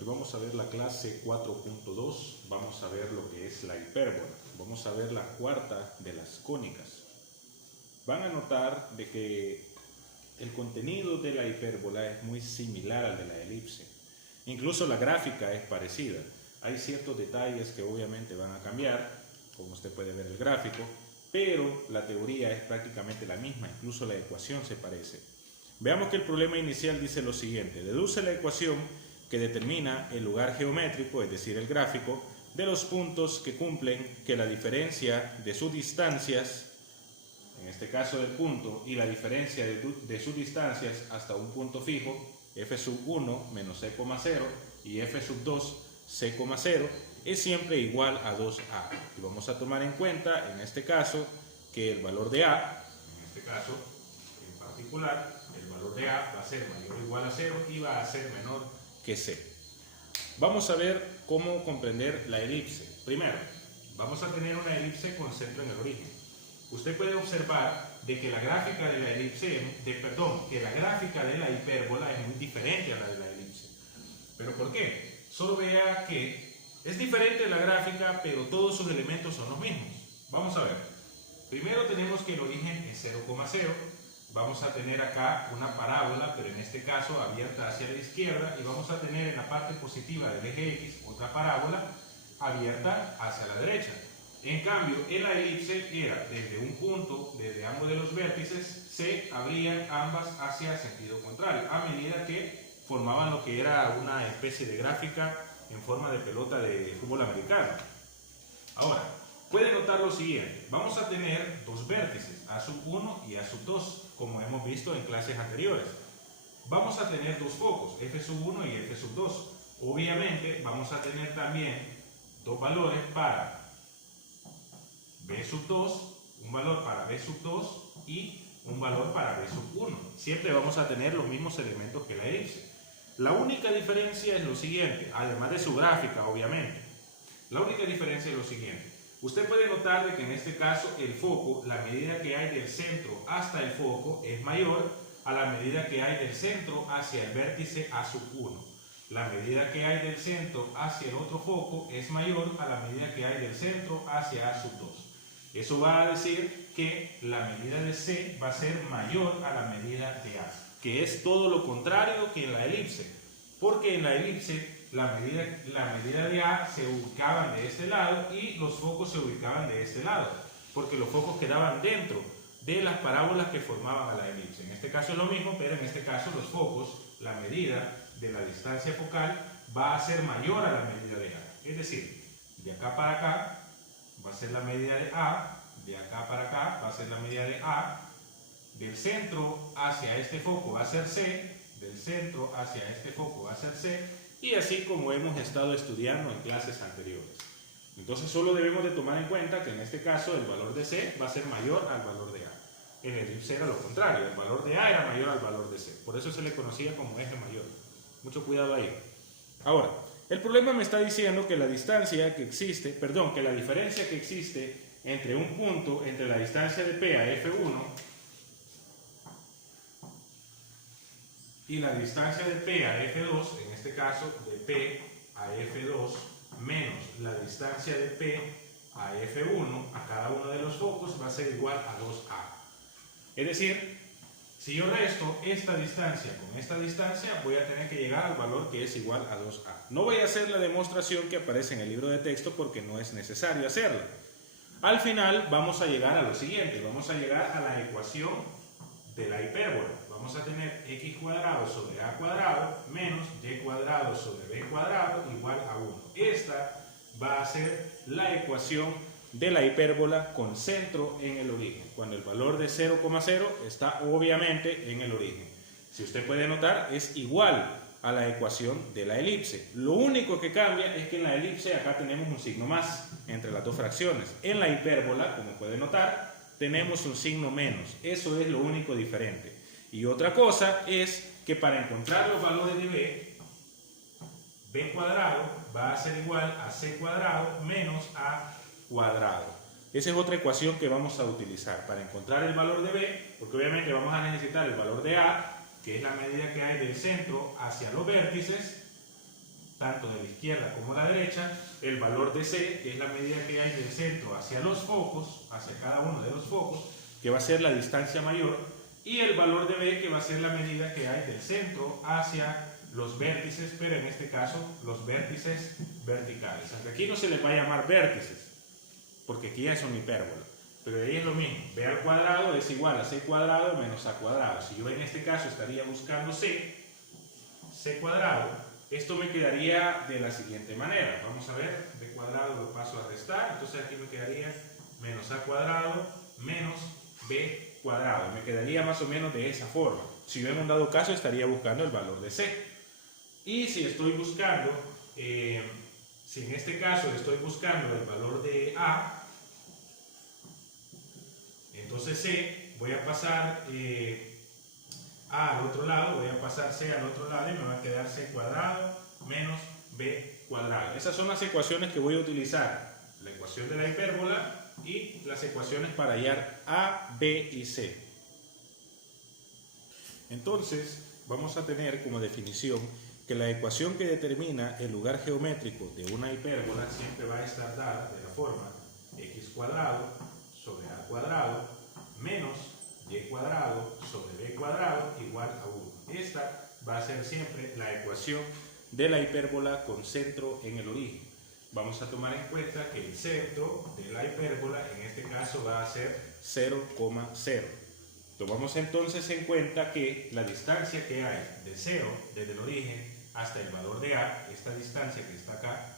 Hoy vamos a ver la clase 4.2, vamos a ver lo que es la hipérbola, vamos a ver la cuarta de las cónicas. Van a notar de que el contenido de la hipérbola es muy similar al de la elipse. Incluso la gráfica es parecida. Hay ciertos detalles que obviamente van a cambiar, como usted puede ver el gráfico, pero la teoría es prácticamente la misma, incluso la ecuación se parece. Veamos que el problema inicial dice lo siguiente: deduce la ecuación que determina el lugar geométrico, es decir, el gráfico, de los puntos que cumplen que la diferencia de sus distancias, en este caso del punto, y la diferencia de sus distancias hasta un punto fijo, f1 menos c,0 y f2 c,0, es siempre igual a 2a. Y vamos a tomar en cuenta, en este caso, que el valor de a, en este caso en particular, el valor de a va a ser mayor o igual a 0 y va a ser menor que c. Vamos a ver cómo comprender la elipse. Primero, vamos a tener una elipse con centro en el origen. Usted puede observar de que la gráfica de la elipse, que la gráfica de la hipérbola es muy diferente a la de la elipse. ¿Pero por qué? Solo vea que es diferente la gráfica, pero todos sus elementos son los mismos. Vamos a ver. Primero tenemos que el origen es 0,0. Vamos a tener acá una parábola, pero en este caso abierta hacia la izquierda, y vamos a tener en la parte positiva del eje X otra parábola abierta hacia la derecha. En cambio, en la elipse era desde un punto, desde ambos de los vértices, se abrían ambas hacia sentido contrario, a medida que formaban lo que era una especie de gráfica en forma de pelota de fútbol americano. Ahora, puede notar lo siguiente: vamos a tener dos vértices, A1 y A2, como hemos visto en clases anteriores. Vamos a tener dos focos, F1 y F2. Obviamente vamos a tener también dos valores para B2, un valor para B2 y un valor para B1. Siempre vamos a tener los mismos elementos que la elipse. La única diferencia es lo siguiente, además de su gráfica, obviamente. La única diferencia es lo siguiente: usted puede notar de que en este caso el foco, la medida que hay del centro hasta el foco es mayor a la medida que hay del centro hacia el vértice A1. La medida que hay del centro hacia el otro foco es mayor a la medida que hay del centro hacia A2. Eso va a decir que la medida de C va a ser mayor a la medida de A, que es todo lo contrario que en la elipse, porque en la elipse la medida de A se ubicaban de este lado y los focos se ubicaban de este lado, porque los focos quedaban dentro de las parábolas que formaban a la elipse. En este caso es lo mismo, pero en este caso los focos, la medida de la distancia focal va a ser mayor a la medida de A. Es decir, de acá para acá va a ser la medida de A, de acá para acá va a ser la medida de A, del centro hacia este foco va a ser C, del centro hacia este foco va a ser C, y así como hemos estado estudiando en clases anteriores. Entonces solo debemos de tomar en cuenta que en este caso el valor de C va a ser mayor al valor de A. En el elipse era lo contrario, el valor de A era mayor al valor de C, por eso se le conocía como eje mayor. Mucho cuidado ahí. Ahora, el problema me está diciendo que la distancia que existe, que la diferencia que existe entre un punto, entre la distancia de P a F1 y la distancia de P a F2, en este caso de P a F2 menos la distancia de P a F1 a cada uno de los focos va a ser igual a 2A. Es decir, si yo resto esta distancia con esta distancia, voy a tener que llegar al valor que es igual a 2A. No voy a hacer la demostración que aparece en el libro de texto porque no es necesario hacerla. Al final vamos a llegar a lo siguiente: vamos a llegar a la ecuación de la hipérbola. Vamos a tener x cuadrado sobre a cuadrado menos y cuadrado sobre b cuadrado igual a 1. Esta va a ser la ecuación de la hipérbola con centro en el origen, cuando el valor de 0,0 está obviamente en el origen. Si usted puede notar, es igual a la ecuación de la elipse. Lo único que cambia es que en la elipse acá tenemos un signo más entre las dos fracciones. En la hipérbola, como puede notar, tenemos un signo menos. Eso es lo único diferente. Y otra cosa es que para encontrar los valores de b cuadrado va a ser igual a c cuadrado menos a cuadrado. Esa es otra ecuación que vamos a utilizar para encontrar el valor de b, porque obviamente vamos a necesitar el valor de a, que es la medida que hay del centro hacia los vértices, tanto de la izquierda como la derecha, el valor de C, que es la medida que hay del centro hacia los focos, hacia cada uno de los focos, que va a ser la distancia mayor, y el valor de B, que va a ser la medida que hay del centro hacia los vértices, pero en este caso los vértices verticales. Aunque aquí no se les va a llamar vértices, porque aquí ya es una hipérbola, pero de ahí es lo mismo. B al cuadrado es igual a C cuadrado menos A cuadrado. Si yo en este caso estaría buscando C cuadrado, esto me quedaría de la siguiente manera. Vamos a ver, B cuadrado lo paso a restar, entonces aquí me quedaría menos A cuadrado menos B cuadrado. Me quedaría más o menos de esa forma. Si yo en un dado caso estaría buscando el valor de C. Y si estoy buscando, si en este caso estoy buscando el valor de A, entonces C, voy a pasar A al otro lado, voy a pasar C al otro lado y me va a quedar C cuadrado menos B cuadrado. Esas son las ecuaciones que voy a utilizar. La ecuación de la hipérbola y las ecuaciones para hallar A, B y C. Entonces, vamos a tener como definición que la ecuación que determina el lugar geométrico de una hipérbola siempre va a estar dada de la forma x cuadrado sobre a cuadrado menos y cuadrado sobre b cuadrado igual a 1. Esta va a ser siempre la ecuación de la hipérbola con centro en el origen. Vamos a tomar en cuenta que el centro de la hipérbola en este caso va a ser 0,0. Tomamos entonces en cuenta que la distancia que hay de 0 desde el origen hasta el valor de A, esta distancia que está acá,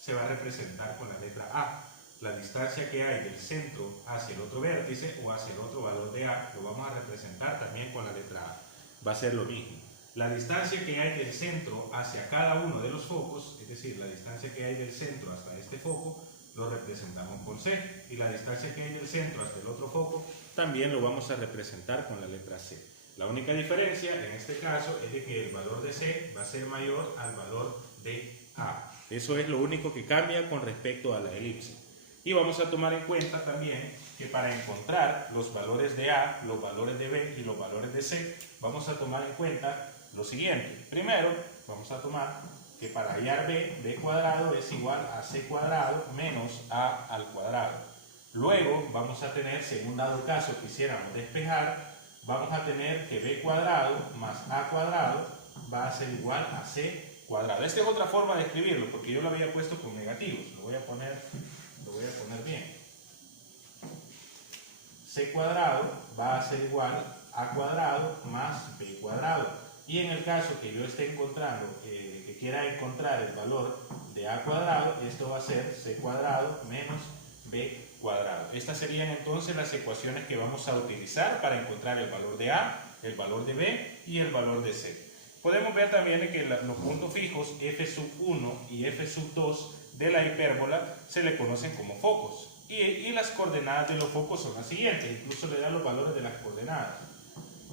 se va a representar con la letra A. La distancia que hay del centro hacia el otro vértice o hacia el otro valor de A, lo vamos a representar también con la letra A. Va a ser lo mismo. La distancia que hay del centro hacia cada uno de los focos, es decir, la distancia que hay del centro hasta este foco, lo representamos con C. Y la distancia que hay del centro hasta el otro foco, también lo vamos a representar con la letra C. La única diferencia en este caso es de que el valor de C va a ser mayor al valor de A. Eso es lo único que cambia con respecto a la elipse. Y vamos a tomar en cuenta también que para encontrar los valores de A, los valores de B y los valores de C, vamos a tomar en cuenta lo siguiente. Primero, vamos a tomar que para hallar B cuadrado es igual a C cuadrado menos A al cuadrado. Luego vamos a tener, si en un dado caso quisiéramos despejar, vamos a tener que B cuadrado más A cuadrado va a ser igual a C cuadrado. Esta es otra forma de escribirlo, porque yo lo había puesto con negativos. Lo voy a poner bien. C cuadrado va a ser igual a cuadrado más B cuadrado. Y en el caso que yo esté encontrando, que quiera encontrar el valor de A cuadrado, esto va a ser C cuadrado menos B cuadrado. Estas serían entonces las ecuaciones que vamos a utilizar para encontrar el valor de A, el valor de B y el valor de C. Podemos ver también que los puntos fijos f sub 1 y f sub 2 de la hipérbola se le conocen como focos. Y las coordenadas de los focos son las siguientes, incluso le da los valores de las coordenadas.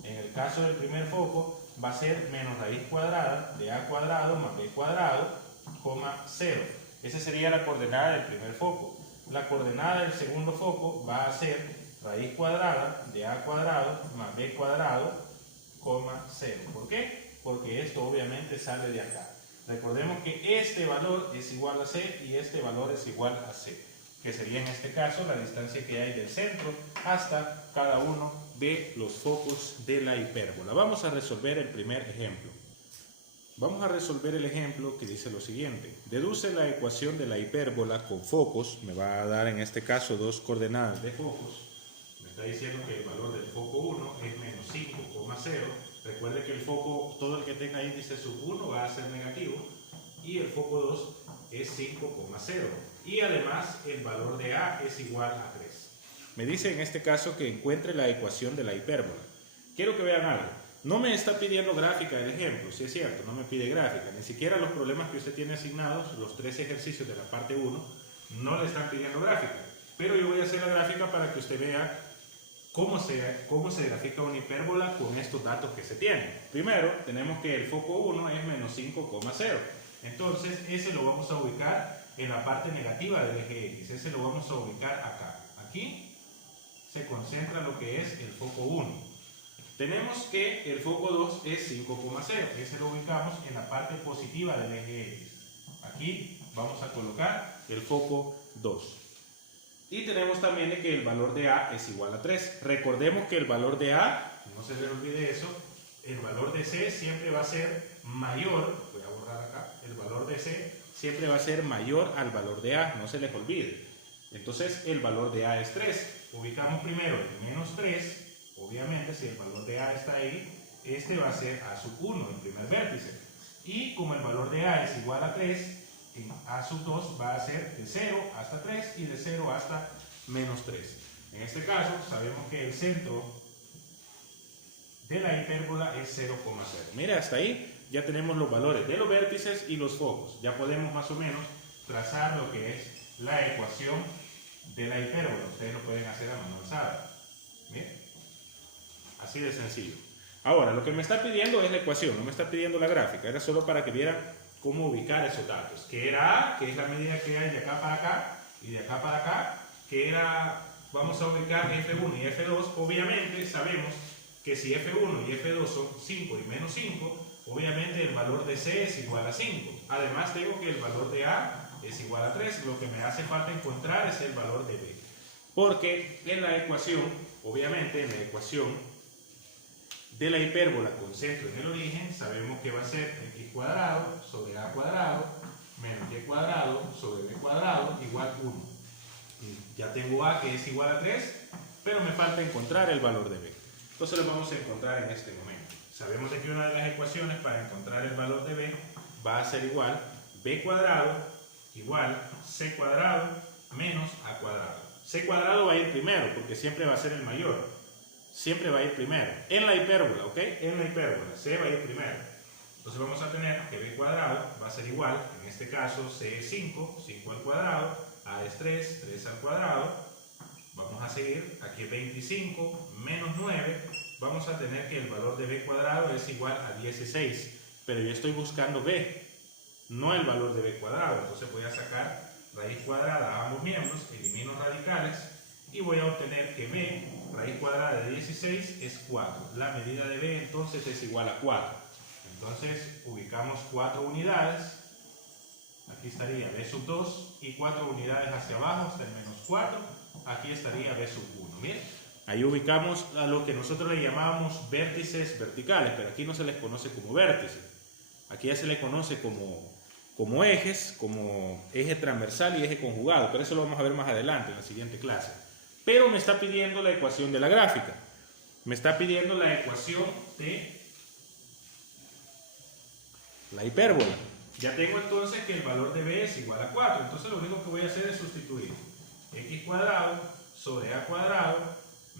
En el caso del primer foco va a ser menos raíz cuadrada de a cuadrado más b cuadrado, 0. Esa sería la coordenada del primer foco. La coordenada del segundo foco va a ser raíz cuadrada de a cuadrado más b cuadrado, 0. ¿Por qué? Porque esto obviamente sale de acá. Recordemos que este valor es igual a C y este valor es igual a C, que sería en este caso la distancia que hay del centro hasta cada uno de los focos de la hipérbola. Vamos a resolver el primer ejemplo. Vamos a resolver el ejemplo que dice lo siguiente. Deduce la ecuación de la hipérbola con focos. Me va a dar en este caso dos coordenadas de focos. Me está diciendo que el valor del foco 1 es menos 5,0. Recuerde que el foco, todo el que tenga índice sub 1 va a ser negativo. Y el foco 2 es 5,0. Y además el valor de A es igual a 3. Me dice en este caso que encuentre la ecuación de la hipérbola. Quiero que vean algo. No me está pidiendo gráfica del ejemplo, sí es cierto, no me pide gráfica. Ni siquiera los problemas que usted tiene asignados, los 3 ejercicios de la parte 1, no le están pidiendo gráfica. Pero yo voy a hacer la gráfica para que usted vea cómo se grafica una hipérbola con estos datos que se tienen. Primero, tenemos que el foco 1 es menos 5,0. Entonces, ese lo vamos a ubicar en la parte negativa del eje X. Ese lo vamos a ubicar acá. Aquí se concentra lo que es el foco 1. Tenemos que el foco 2 es 5,0. Ese lo ubicamos en la parte positiva del eje X. Aquí vamos a colocar el foco 2. Y tenemos también que el valor de A es igual a 3. Recordemos que el valor de A, no se les olvide eso, el valor de C siempre va a ser mayor, voy a borrar acá, el valor de C siempre va a ser mayor al valor de A, no se les olvide. Entonces el valor de A es 3. Ubicamos primero el menos 3, obviamente si el valor de A está ahí, este va a ser A sub 1, el primer vértice. Y como el valor de A es igual a 3, en A sub 2 va a ser de 0 hasta 3 y de 0 hasta menos 3. En este caso sabemos que el centro de la hipérbola es 0,0. Mira, hasta ahí ya tenemos los valores de los vértices y los focos. Ya podemos más o menos trazar lo que es la ecuación de la hipérbola. Ustedes lo pueden hacer a mano alzada. Bien, así de sencillo. Ahora, lo que me está pidiendo es la ecuación, no me está pidiendo la gráfica. Era solo para que vieran cómo ubicar esos datos. Que era A, que es la medida que hay de acá para acá y de acá para acá, que era, vamos a ubicar F1 y F2. Obviamente sabemos que si F1 y F2 son 5 y menos 5, obviamente el valor de C es igual a 5. Además tengo que el valor de A es igual a 3. Lo que me hace falta encontrar es el valor de B. Porque en la ecuación, obviamente en la ecuación de la hipérbola con centro en el origen, sabemos que va a ser x cuadrado sobre a cuadrado menos y cuadrado sobre b cuadrado igual 1. Ya tengo a que es igual a 3, pero me falta encontrar el valor de b. Entonces lo vamos a encontrar en este momento. Sabemos de que una de las ecuaciones para encontrar el valor de b va a ser igual b cuadrado igual c cuadrado menos a cuadrado. C cuadrado va a ir primero porque siempre va a ser el mayor. Siempre va a ir primero. En la hipérbola, ¿ok? En la hipérbola, C va a ir primero. Entonces vamos a tener que B cuadrado va a ser igual, en este caso C es 5, 5 al cuadrado, A es 3, 3 al cuadrado. Vamos a seguir, aquí es 25 menos 9. Vamos a tener que el valor de B cuadrado es igual a 16. Pero yo estoy buscando B, no el valor de B cuadrado. Entonces voy a sacar raíz cuadrada a ambos miembros, elimino radicales y voy a obtener que B raíz cuadrada de 16 es 4. La medida de B entonces es igual a 4. Entonces ubicamos 4 unidades. Aquí estaría B sub 2 y 4 unidades hacia abajo hasta el menos 4. Aquí estaría B sub 1. Miren, ahí ubicamos a lo que nosotros le llamábamos vértices verticales, pero aquí no se les conoce como vértices. Aquí ya se les conoce como ejes, como eje transversal y eje conjugado. Pero eso lo vamos a ver más adelante en la siguiente clase. Pero me está pidiendo la ecuación de la gráfica. Me está pidiendo la ecuación de la hipérbola. Ya tengo entonces que el valor de B es igual a 4. Entonces lo único que voy a hacer es sustituir x cuadrado sobre a cuadrado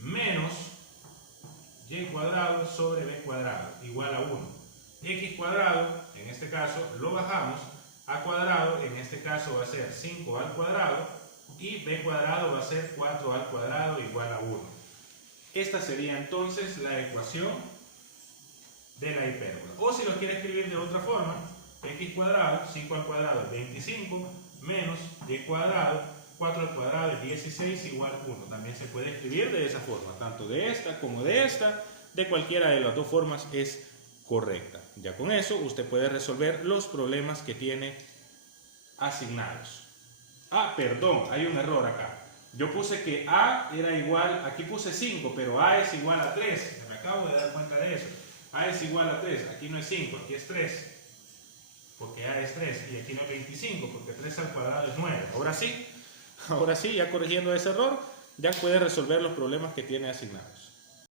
menos y cuadrado sobre b cuadrado igual a 1. X cuadrado, en este caso, lo bajamos. A cuadrado, en este caso, va a ser 5 al cuadrado. Y b cuadrado va a ser 4 al cuadrado igual a 1. Esta sería entonces la ecuación de la hipérbola. O si lo quiere escribir de otra forma, x cuadrado, 5 al cuadrado es 25, menos y cuadrado, 4 al cuadrado es 16 igual 1. También se puede escribir de esa forma, tanto de esta como de esta. De cualquiera de las dos formas es correcta. Ya con eso usted puede resolver los problemas que tiene asignados. Ah, perdón, hay un error acá. Yo puse que A era igual, aquí puse 5, pero A es igual a 3. Me acabo de dar cuenta de eso. A es igual a 3, aquí no es 5, aquí es 3. Porque A es 3 y aquí no es 25, porque 3 al cuadrado es 9. Ahora sí, ya corrigiendo ese error, ya puede resolver los problemas que tiene asignados.